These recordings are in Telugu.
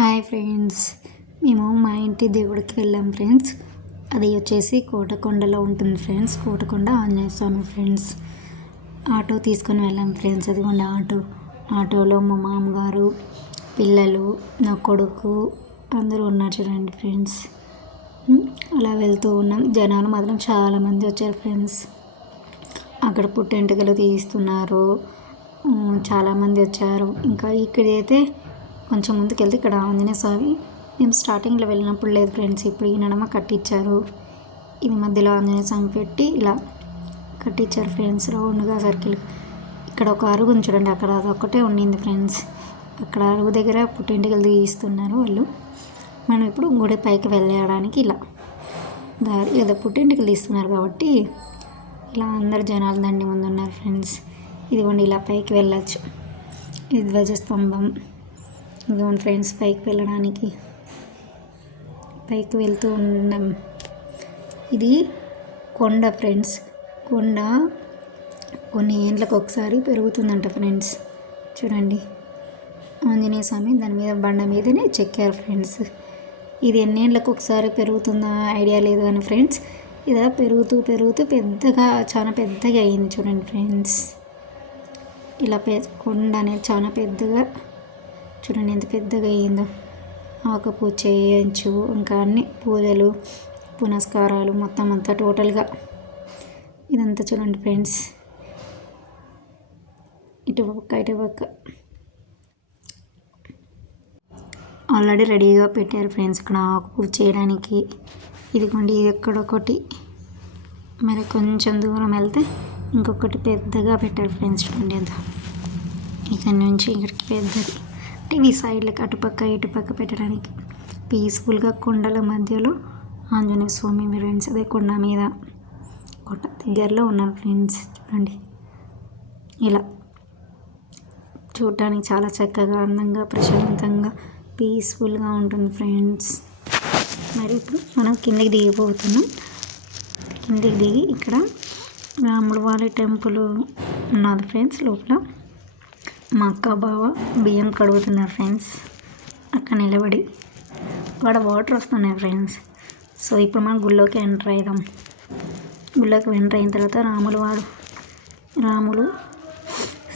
హాయ్ ఫ్రెండ్స్, మేము మా ఇంటి దేవుడికి వెళ్ళాం ఫ్రెండ్స్. అది వచ్చేసి కోటకొండలో ఉంటుంది ఫ్రెండ్స్. కోటకొండ ఆంజనేయ స్వామి ఫ్రెండ్స్. ఆటో తీసుకొని వెళ్ళాం ఫ్రెండ్స్. అదిగోండి ఆటోలో మా మామగారు, పిల్లలు, నా కొడుకు అందరూ ఉన్నారు చూడండి ఫ్రెండ్స్. అలా వెళ్తూ ఉన్నాం. జనాలు మాత్రం చాలామంది వచ్చారు ఫ్రెండ్స్. అక్కడ పుట్టెంటుకలు తీస్తున్నారు, చాలామంది వచ్చారు. ఇంకా ఇక్కడైతే కొంచెం ముందుకు వెళ్తే ఇక్కడ ఆంజనేయ స్వామి మేము స్టార్టింగ్లో వెళ్ళినప్పుడు లేదు ఫ్రెండ్స్. ఇప్పుడు ఈ నడమ కట్టించారు. ఇది మధ్యలో ఆంజనేయ స్వామి పెట్టి ఇలా కట్టించారు ఫ్రెండ్స్, రౌండ్గా సర్కిల్. ఇక్కడ ఒక అరుగు ఉంది చూడండి, అక్కడ అదొక్కటే ఉండింది ఫ్రెండ్స్. అక్కడ అరుగు దగ్గర పుట్టెంటుకలు తీస్తున్నారు వాళ్ళు. మనం ఇప్పుడు గుడి పైకి వెళ్ళడానికి ఇలా దారి ఏదో పుట్టెంటుకలు తీస్తున్నారు కాబట్టి ఇలా అందరు జనాలు దండి ముందు ఉన్నారు ఫ్రెండ్స్. ఇదిగోండి ఇలా పైకి వెళ్ళచ్చు. ఇది ధ్వజస్తంభం. ఇదిగోండి ఫ్రెండ్స్, పైకి వెళ్ళడానికి పైకి వెళ్తూ ఉన్నాం. ఇది కొండ ఫ్రెండ్స్. కొండ కొన్ని ఏండ్లకు ఒకసారి పెరుగుతుందంట ఫ్రెండ్స్. చూడండి, ఆంజనేయ స్వామి దాని మీద బండ మీదనే చెక్కారు ఫ్రెండ్స్. ఇది ఎన్నేళ్ళకు ఒకసారి పెరుగుతుందా ఐడియా లేదు కానీ ఫ్రెండ్స్, ఇలా పెరుగుతూ పెరుగుతూ పెద్దగా చాలా పెద్దగా అయింది చూడండి ఫ్రెండ్స్. ఇలా కొండ అనేది చాలా పెద్దగా చూడండి ఎంత పెద్దగా అయ్యిందో. ఆకుపూజ చేయొచ్చు, ఇంకా అన్ని పూజలు పునస్కారాలు మొత్తం అంతా టోటల్గా ఇదంతా చూడండి ఫ్రెండ్స్. ఇటు పక్క ఆల్రెడీ రెడీగా పెట్టారు ఫ్రెండ్స్ ఇక్కడ ఆకుపూజ చేయడానికి. ఇదిగోండి ఇది ఎక్కడొకటి, మరి కొంచెం దూరం వెళ్తే ఇంకొకటి పెద్దగా పెట్టారు ఫ్రెండ్స్. చూడండి ఎంత ఇక్కడ నుంచి ఇక్కడికి పెద్దది. ఇవి సైడ్లకి అటుపక్క ఇటుపక్క పెట్టడానికి పీస్ఫుల్గా కొండల మధ్యలో ఆంజనేయ స్వామి ఫ్రెండ్స్. అదే కొండ మీద కొండ దగ్గరలో ఉన్నారు ఫ్రెండ్స్. చూడండి ఇలా చూడటానికి చాలా చక్కగా, అందంగా, ప్రశాంతంగా, పీస్ఫుల్గా ఉంటుంది ఫ్రెండ్స్. మరి ఇప్పుడు మనం కిందికి దిగిపోతున్నాం. కిందికి దిగి ఇక్కడ రాముడు వారి టెంపుల్ ఉన్నది ఫ్రెండ్స్. లోపల మా అక్క బావ బియ్యం కడుగుతున్నారు ఫ్రెండ్స్. అక్కడ నిలబడి అక్కడ వాటర్ వస్తున్నాయి ఫ్రెండ్స్. సో ఇప్పుడు మనం గుళ్ళోకి ఎంటర్ అవుదాం. గుళ్ళోకి ఎంటర్ అయిన తర్వాత రాములు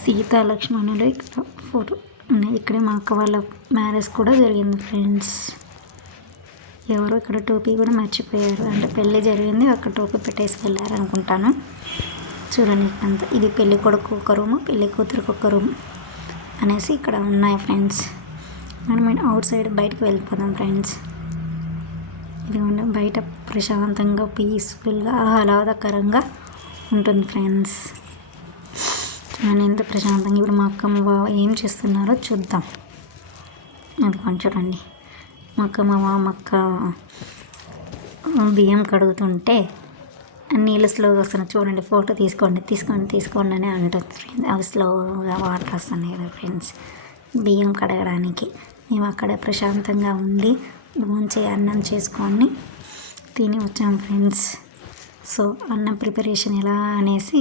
సీత లక్ష్మణులు ఇక్కడ ఫోటో ఉన్నాయి. ఇక్కడే మా అక్క వాళ్ళ మ్యారేజ్ కూడా జరిగింది ఫ్రెండ్స్. ఎవరో ఇక్కడ టోపీ కూడా మర్చిపోయారు, అంటే పెళ్ళి జరిగింది అక్కడ టోపీ పెట్టేసి వెళ్ళారు అనుకుంటాను. చూడండి అంతా. ఇది పెళ్ళి కొడుకు ఒక రూము, పెళ్ళి కూతురికి ఒక రూమ్ అనేసి ఇక్కడ ఉన్నాయి ఫ్రెండ్స్. మనం అవుట్ సైడ్ బయటకు వెళ్ళిపోదాం ఫ్రెండ్స్. ఇదిగోండి బయట ప్రశాంతంగా, పీస్ఫుల్గా, ఆహ్లాదకరంగా ఉంటుంది ఫ్రెండ్స్. చూడండి ఎంత ప్రశాంతంగా. ఇప్పుడు మా అక్క మా బావ ఏం చేస్తున్నారో చూద్దాం. అది కొంచెం చూడండి, మా అక్క మా బావ బియ్యం కడుగుతుంటే నీళ్ళు స్లోగా వస్తున్నాయి చూడండి. ఫోటో తీసుకోండి అని అంటుంది ఫ్రెండ్స్. అవి స్లోగా వాటర్ వస్తున్నాయి కదా ఫ్రెండ్స్ బియ్యం కడగడానికి. మేము అక్కడ ప్రశాంతంగా ఉండి భోంచే అన్నం చేసుకొని తిని వచ్చాం ఫ్రెండ్స్. సో అన్నం ప్రిపరేషన్ ఎలా అనేసి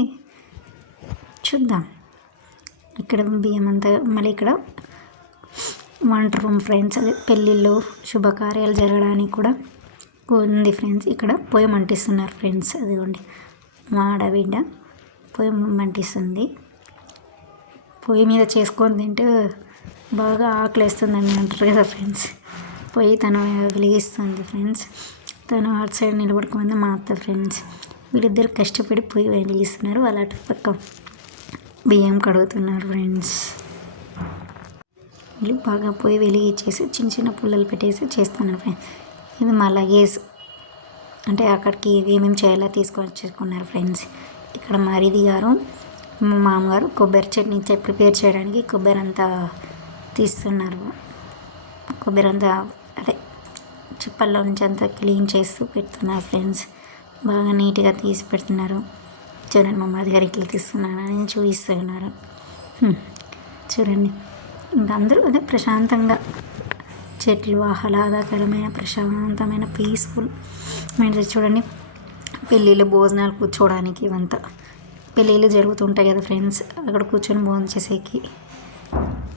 చూద్దాం. ఇక్కడ బియ్యం అంతా మళ్ళీ ఇక్కడ వంట రూమ్ ఫ్రెండ్స్. అదే పెళ్ళిళ్ళు శుభకార్యాలు జరగడానికి కూడా ఉంది ఫ్రెండ్స్. ఇక్కడ పొయ్యి మంటిస్తున్నారు ఫ్రెండ్స్. అదిగోండి మా ఆడబిడ్డ పొయ్యి మంటిస్తుంది. పొయ్యి మీద చేసుకొని తింటే బాగా ఆకలిస్తుందని అంటారు కదా ఫ్రెండ్స్. పొయ్యి తను వెలిగిస్తుంది ఫ్రెండ్స్. తను అటు సైడ్ నిలబడుకోమంది మా అత్త ఫ్రెండ్స్. వీళ్ళిద్దరు కష్టపడి పొయ్యి వెలిగిస్తున్నారు. వాళ్ళు అటు పక్క బియ్యం కడుగుతున్నారు ఫ్రెండ్స్. వీళ్ళు బాగా పొయ్యి వెలిగించేసి చిన్న చిన్న పుల్లలు పెట్టేసి చేస్తున్నారు ఫ్రెండ్స్. ఇది మా లగేజ్, అంటే అక్కడికి ఏమేమి చేయాలో తీసుకొని వచ్చేసుకున్నారు ఫ్రెండ్స్. ఇక్కడ మరిది గారు మా మామగారు కొబ్బరి చట్నీ ప్రిపేర్ చేయడానికి కొబ్బరి అంతా తీస్తున్నారు. కొబ్బరి అంతా అదే చిప్పల్లో నుంచి అంతా క్లీన్ చేస్తూ పెడుతున్నారు ఫ్రెండ్స్. బాగా నీట్గా తీసి పెడుతున్నారు. చూడండి మా మరిది గారు ఇట్లా తీస్తున్నారని చూపిస్తున్నారు. చూడండి ఇంకా అందరూ అదే ప్రశాంతంగా, చెట్లు, ఆహ్లాదకరమైన, ప్రశాంతమైన, పీస్ఫుల్ మైండ్. చూడండి పెళ్ళిళ్ళు భోజనాలు కూర్చోవడానికి ఇవంతా పెళ్ళిళ్ళు జరుగుతుంటాయి కదా ఫ్రెండ్స్, అక్కడ కూర్చొని భోజనం చేసేకి.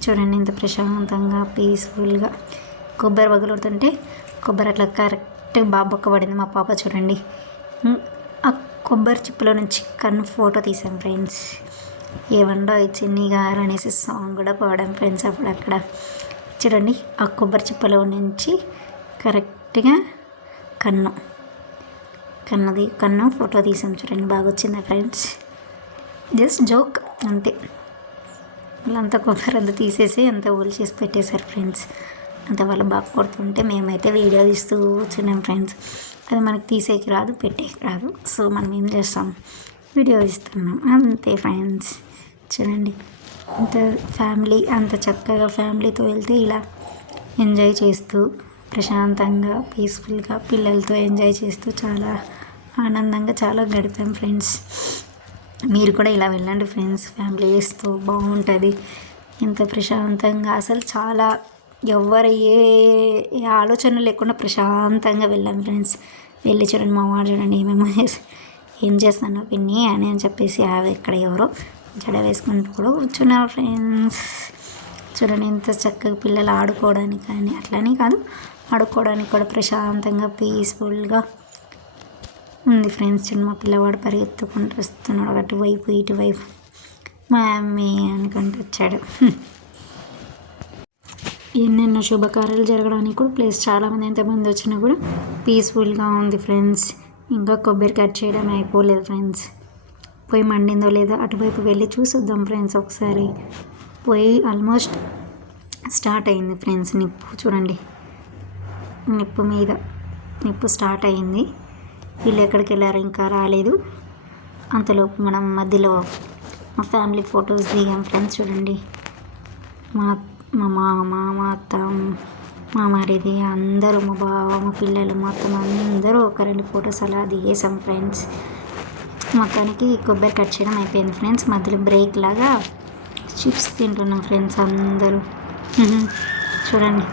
చూడండి ఎంత ప్రశాంతంగా, పీస్ఫుల్గా. కొబ్బరి పగులుతుంటే కొబ్బరి అట్లా కరెక్ట్గా బాగా బొక్క పడింది. మా పాప చూడండి ఆ కొబ్బరి చిప్పలో నుంచి కన్ను ఫోటో తీసాం ఫ్రెండ్స్. ఏవండో ఈ చిన్ని గారు అనేసి సాంగ్ కూడా పాడాం ఫ్రెండ్స్. అప్పుడు అక్కడ చూడండి ఆ కొబ్బరి చిప్పలో నుంచి కరెక్ట్గా కన్ను ఫోటో తీసాం చూడండి. బాగా వచ్చిందా ఫ్రెండ్స్? జస్ట్ జోక్ అంతే. వాళ్ళంతా కొబ్బరి అంతా తీసేసి అంతా ఊలు చేసి పెట్టేశారు ఫ్రెండ్స్. అంత వాళ్ళు బాగా కొడుతుంటే మేమైతే వీడియో తీస్తూ కూర్చున్నాం ఫ్రెండ్స్. అది మనకి తీసేకి రాదు, పెట్టేకి రాదు. సో మనం ఏం చేస్తాం, వీడియో ఇస్తున్నాం అంతే ఫ్రెండ్స్. చూడండి అంత ఫ్యామిలీ, అంత చక్కగా ఫ్యామిలీతో వెళ్తే ఇలా ఎంజాయ్ చేస్తూ ప్రశాంతంగా పీస్ఫుల్గా పిల్లలతో ఎంజాయ్ చేస్తూ చాలా ఆనందంగా చాలా గడిపాం ఫ్రెండ్స్. మీరు కూడా ఇలా వెళ్ళండి ఫ్రెండ్స్, ఫ్యామిలీస్తో బాగుంటుంది. ఇంత ప్రశాంతంగా అసలు చాలా ఎవరు ఏ ఆలోచన లేకుండా ప్రశాంతంగా వెళ్ళాం ఫ్రెండ్స్. వెళ్ళి చూడండి మా వాడు చూడండి ఏం చేస్తాను పిన్ని అని చెప్పేసి ఇక్కడ ఎవరో జడ వేసుకుంటూ కూడా కూర్చున్నారు ఫ్రెండ్స్. చూడండి ఎంత చక్కగా పిల్లలు ఆడుకోవడానికి కానీ అట్లనే కాదు, ఆడుకోవడానికి కూడా ప్రశాంతంగా పీస్ఫుల్గా ఉంది ఫ్రెండ్స్. చూడండి మా పిల్లవాడు పరిగెత్తుకుంటూ వస్తున్నాడు అటువైపు ఇటువైపు. మా అమ్మే అనుకుంటూ వచ్చాడు. ఎన్నెన్నో శుభకార్యాలు జరగడానికి కూడా ప్లేస్ చాలామంది ఎంతమంది వచ్చినా కూడా పీస్ఫుల్గా ఉంది ఫ్రెండ్స్. ఇంకా కొబ్బరి కట్ చేయడం అయిపోలేదు ఫ్రెండ్స్. పొయ్యి మండిందో లేదో అటువైపు వెళ్ళి చూసొద్దాం ఫ్రెండ్స్ ఒకసారి. పొయ్యి ఆల్మోస్ట్ స్టార్ట్ అయింది ఫ్రెండ్స్. నిప్పు చూడండి, నిప్పు మీద నిప్పు స్టార్ట్ అయింది. వీళ్ళు ఎక్కడికి వెళ్ళారు ఇంకా రాలేదు. అంతలోపు మనం మధ్యలో మా ఫ్యామిలీ ఫొటోస్ దిగాం ఫ్రెండ్స్. చూడండి మా మామ, మా అత్త, మా మరిది అందరూ, మా బావ, మా పిల్లలు మొత్తం అందరూ ఒక 2 ఫొటోస్ అలా దిగేసాం ఫ్రెండ్స్. మొత్తానికి కొబ్బరి కట్ చేయడం అయిపోయింది ఫ్రెండ్స్. మధ్యలో బ్రేక్ లాగా చిప్స్ తింటున్నాం ఫ్రెండ్స్ అందరూ. చూడండి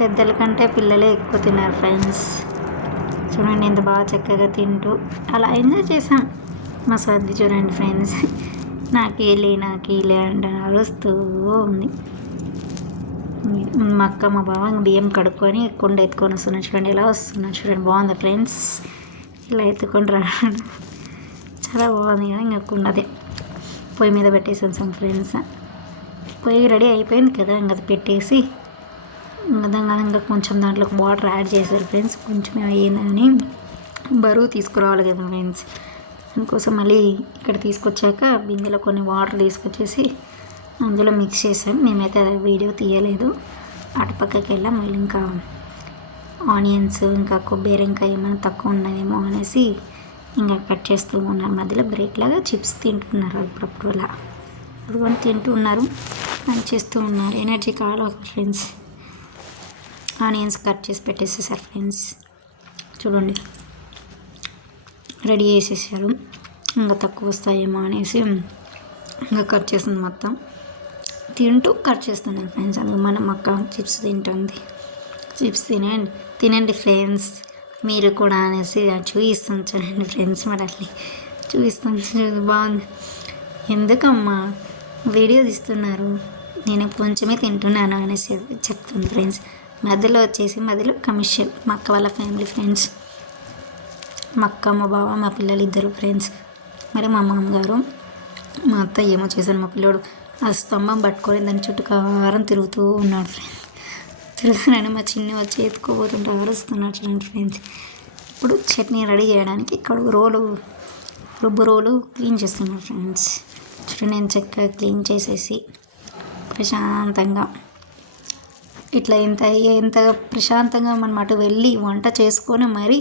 పెద్దల కంటే పిల్లలే ఎక్కువ తిన్నారు ఫ్రెండ్స్. చూడండి ఎంత బాగా చక్కగా తింటూ అలా ఎంజాయ్ చేసాం. మా సర్ది చూడండి ఫ్రెండ్స్, నాకేలే అంటే అరుస్తూ ఉంది. మా అక్క మా బావ బియ్యం కడుక్కొని కుండ ఎత్తుకొని వస్తున్నాను చూడండి, ఎలా వస్తున్నాను చూడండి. బాగుంది ఫ్రెండ్స్, ఇలా ఎత్తుకొని రావడం చాలా బాగుంది కదా. ఇంకా కుండ అదే పొయ్యి మీద పెట్టేసాం ఫ్రెండ్స్. పొయ్యి రెడీ అయిపోయింది కదా, ఇంకా అది పెట్టేసి ఇంకా కొంచెం దాంట్లోకి వాటర్ యాడ్ చేశారు ఫ్రెండ్స్. కొంచెం అయ్యిందని బరువు తీసుకురావాలి కదా ఫ్రెండ్స్, అందుకోసం మళ్ళీ ఇక్కడ తీసుకొచ్చాక బిందెలో కొన్ని వాటర్ తీసుకొచ్చేసి అందులో మిక్స్ చేసాం. మేమైతే వీడియో తీయలేదు. అటుపక్కకి వెళ్ళాం. మళ్ళీ ఇంకా ఆనియన్స్ ఇంకా కొబ్బరి ఇంకా ఏమైనా తక్కువ ఉన్నాయేమో అనేసి ఇంకా కట్ చేస్తూ ఉన్నారు. మధ్యలో బ్రేక్ లాగా చిప్స్ తింటున్నారు అప్పుడప్పుడు అలా అదిగోని తింటూ ఉన్నారు, అని చేస్తూ ఉన్నారు. ఎనర్జీ కావాలి ఫ్రెండ్స్. ఆనియన్స్ కట్ చేసి పెట్టేసేసారు ఫ్రెండ్స్. చూడండి రెడీ చేసేసారు. ఇంకా తక్కువ వస్తాయేమో అనేసి ఇంకా కట్ చేసింది మొత్తం. తింటూ కట్ చేస్తున్నాను ఫ్రెండ్స్. అందుకు మనం అక్క చిప్స్ తింటుంది. చిప్స్ తినండి ఫ్రెండ్స్ మీరు కూడా అనేసి చూపిస్తాను చూడండి ఫ్రెండ్స్. మరి అట్లా చూపిస్తాను చూడండి, బాగుంది. ఎందుకమ్మా వీడియో తీస్తున్నారు, నేను కొంచెమే తింటున్నాను అనేసి చెప్తుంది ఫ్రెండ్స్. మధ్యలో కమర్షియల్ మా అక్క వాళ్ళ ఫ్యామిలీ ఫ్రెండ్స్. మా అక్క మా బావ మా పిల్లలు ఇద్దరు ఫ్రెండ్స్. మరి మా మామగారు మా అత్త ఏమో చేశాను. మా పిల్లోడు ఆ స్తంభం పట్టుకొని దాని చుట్టూ కారం తిరుగుతూ ఉన్నాడు ఫ్రెండ్స్. తిరుగుతున్నాను మా చిన్ని వచ్చి ఎత్తుకోబోతుంటే అరుస్తున్నాడు చూడండి ఫ్రెండ్స్. ఇప్పుడు చట్నీ రెడీ చేయడానికి ఇక్కడ రుబ్బు రోలు క్లీన్ చేస్తున్నాను ఫ్రెండ్స్. చూడండి నేను చక్కగా క్లీన్ చేసేసి ప్రశాంతంగా ఇట్లా ఎంత ప్రశాంతంగా మనం అటు వెళ్ళి వంట చేసుకొని మరి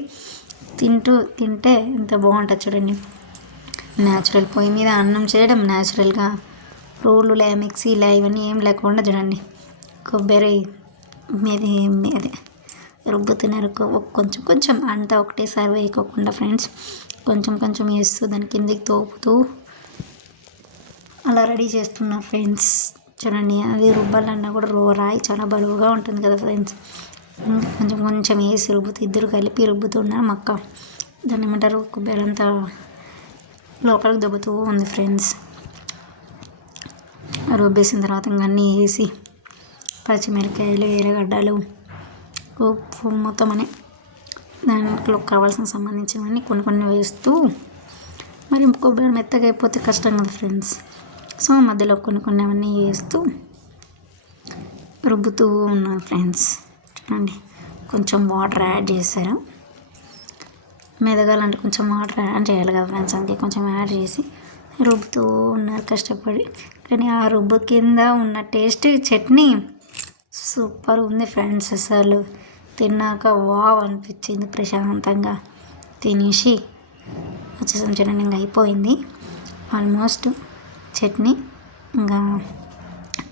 తింటే ఎంత బాగుంటుంది చూడండి. న్యాచురల్ పొయ్యి మీద అన్నం చేయడం న్యాచురల్గా, రోలులా మిక్సీలా ఇవన్నీ ఏం లేకుండా చూడండి. కొబ్బరి అదే రుబ్బుతున్నారు. కొంచెం అంతా ఒకటేసారి వేయకోకుండా ఫ్రెండ్స్, కొంచెం వేస్తూ దాని కిందికి తోపుతూ అలా రెడీ చేస్తున్నారు ఫ్రెండ్స్. చూడండి అది రుబ్బాలన్నా కూడా రాయి చాలా బరువుగా ఉంటుంది కదా ఫ్రెండ్స్. కొంచెం వేసి రుబ్బుతూ ఇద్దరు కలిపి రుబ్బుతున్నారు. మక్క దాన్ని ఏమంటారు, కొబ్బరి అంతా లోపలికి దొబ్బుతూ ఉంది ఫ్రెండ్స్. రుబ్బేసిన తర్వాత ఇంకా అన్నీ వేసి పచ్చిమిరపకాయలు, ఎర్రగడ్డలు, ఉప్పు మొత్తం అని దాంట్లో కావాల్సిన సంబంధించినవన్నీ కొన్ని కొన్ని వేస్తూ, మరి కొబ్బరి మెత్తగా అయిపోతే కష్టం కదా ఫ్రెండ్స్. సో మధ్యలో కొన్ని కొన్ని అవన్నీ వేస్తూ రుబ్బుతూ ఉన్నాను ఫ్రెండ్స్. చూడండి, కొంచెం వాటర్ యాడ్ చేశారు. మెదగాలంటే కొంచెం వాటర్ యాడ్ చేయాలి కదా ఫ్రెండ్స్, అందుకే కొంచెం యాడ్ చేసి రుబ్బుతూ ఉన్నారు కష్టపడి. కానీ ఆ రుబ్బు కింద ఉన్న టేస్ట్ చట్నీ సూపర్ ఉంది ఫ్రెండ్స్. అసలు తిన్నాక వావ్ అనిపించింది. ప్రశాంతంగా తినేసి వచ్చేసాం. చూడండి, ఇంకా అయిపోయింది ఆల్మోస్ట్ చట్నీ. ఇంకా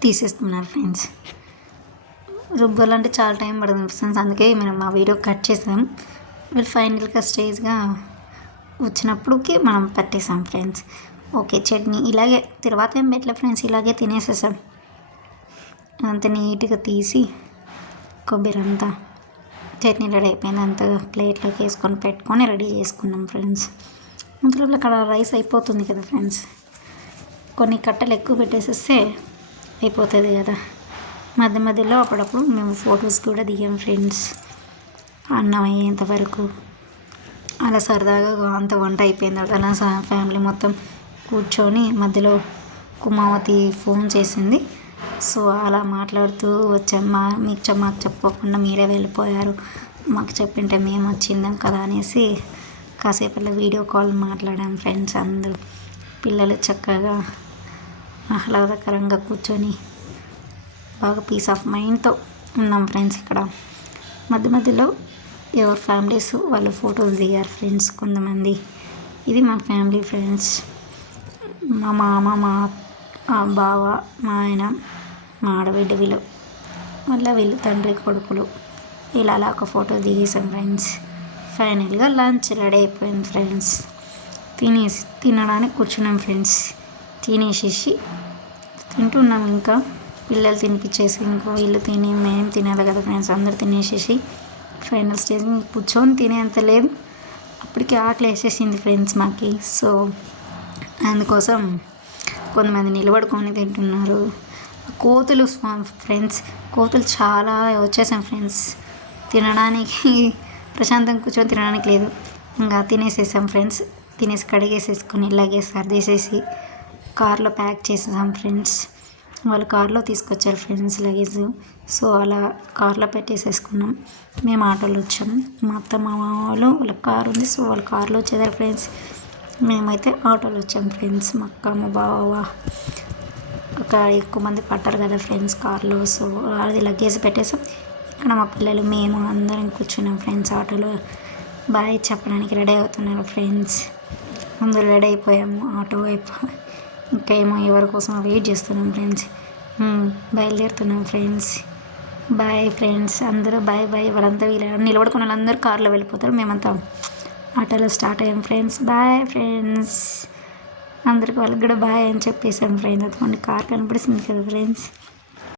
తీసేస్తున్నారు ఫ్రెండ్స్. రుబ్బాలంటే చాలా టైం పడుతుంది ఫ్రెండ్స్, అందుకే మేము మా వీడియో కట్ చేసాం. వీళ్ళు ఫైనల్గా స్టేజ్గా వచ్చినప్పటికి మనం పట్టేసాం ఫ్రెండ్స్. ఓకే, చట్నీ ఇలాగే తర్వాత ఏం పెట్టలే ఫ్రెండ్స్, ఇలాగే తినేసేసాం. అంత నీట్గా తీసి కొబ్బరి అంతా చట్నీ రెడీ అయిపోయింది. అంతా ప్లేట్లోకి వేసుకొని పెట్టుకొని రెడీ చేసుకున్నాం ఫ్రెండ్స్. అందులో అక్కడ రైస్ అయిపోతుంది కదా ఫ్రెండ్స్, కొన్ని కట్టలు ఎక్కువ పెట్టేసేస్తే అయిపోతుంది కదా. మధ్య మధ్యలో అప్పుడప్పుడు మేము ఫొటోస్ కూడా దిగాం ఫ్రెండ్స్. అన్నం అయ్యేంత వరకు అలా సరదాగా అంత వంట అయిపోయింది. అలా ఫ్యామిలీ మొత్తం కూర్చొని మధ్యలో కుమావతి ఫోన్ చేసింది. సో అలా మాట్లాడుతూ వచ్చాం. మాకు చెప్పకుండా మీరే వెళ్ళిపోయారు, మాకు చెప్పింటే మేము వచ్చిందాం కదా అనేసి కాసేపట్లో వీడియో కాల్ మాట్లాడాం ఫ్రెండ్స్. అందరూ పిల్లలు చక్కగా ఆహ్లాదకరంగా కూర్చొని బాగా పీస్ ఆఫ్ మైండ్తో ఉన్నాం ఫ్రెండ్స్. ఇక్కడ మధ్య మధ్యలో ఎవరి ఫ్యామిలీస్ వాళ్ళు ఫొటోస్ దిగారు ఫ్రెండ్స్ కొంతమంది. ఇది మా ఫ్యామిలీ ఫ్రెండ్స్. మా మామ, మా బావ, మా ఆయన, మా ఆడబిడ్డ, వీళ్ళు తండ్రి కొడుకులు ఇలా అలా ఒక ఫోటో దిగేసాం ఫ్రెండ్స్. ఫైనల్గా లంచ్ రెడీ అయిపోయింది ఫ్రెండ్స్. తినడానికి కూర్చున్నాం ఫ్రెండ్స్. తినేసేసి తింటున్నాం. ఇంకా పిల్లలు తినిపించేసి ఇంకో వీళ్ళు తిని మేము తినాలి కదా ఫ్రెండ్స్. అందరు తినేసేసి ఫైనల్ స్టేజ్ కూర్చొని తినేంత లేదు, అప్పటికి ఆకలి వేసేసింది ఫ్రెండ్స్ మాకి. సో అందుకోసం కొంతమంది నిలబడుకొని తింటున్నారు. కోతులు ఫ్రెండ్స్, కోతులు చాలా వచ్చేసాం ఫ్రెండ్స్. తినడానికి ప్రశాంతంగా కూర్చొని తినడానికి లేదు. ఇంకా తినేసేసాం ఫ్రెండ్స్. తినేసి కడిగేసేసుకొని లగేజ్ సర్దేసేసి కార్లో ప్యాక్ చేసేసాం ఫ్రెండ్స్. వాళ్ళు కార్లో తీసుకొచ్చారు ఫ్రెండ్స్ లగేజ్. సో అలా కార్లో పెట్టేసేసుకున్నాం. మేము ఆటోలో వచ్చాము. మా అత్త మామ వాళ్ళు వాళ్ళ కారు ఉంది, సో వాళ్ళ కార్లో వచ్చేదారు ఫ్రెండ్స్. మేమైతే ఆటోలో వచ్చాము ఫ్రెండ్స్. మా అక్క, మా బావ, ఒక ఎక్కువ మంది పట్టారు కదా ఫ్రెండ్స్ కార్లో. సో అది లగేజ్ పెట్టేసాం. ఇక్కడ మా పిల్లలు మేము అందరం కూర్చున్నాం ఫ్రెండ్స్ ఆటోలో. బాయ్ చెప్పడానికి రెడీ అవుతున్నారు ఫ్రెండ్స్. అందరూ రెడీ అయిపోయాము ఆటో వైపు. ఇంకా ఏమో ఎవరి కోసం వెయిట్ చేస్తున్నాం ఫ్రెండ్స్. బయలుదేరుతున్నాం ఫ్రెండ్స్. బాయ్ ఫ్రెండ్స్, అందరూ బాయ్ బాయ్. వాళ్ళంతా వీళ్ళు నిలబడుకున్న వాళ్ళందరూ కార్లో వెళ్ళిపోతారు, మేమంతా ఆటోలో స్టార్ట్ అయ్యాం ఫ్రెండ్స్. బాయ్ ఫ్రెండ్స్, అందరికి వాళ్ళకి కూడా బాయ్ అని చెప్పేసాం ఫ్రెండ్స్. అటువంటి కార్ కనిపిస్తుంది కదా ఫ్రెండ్స్.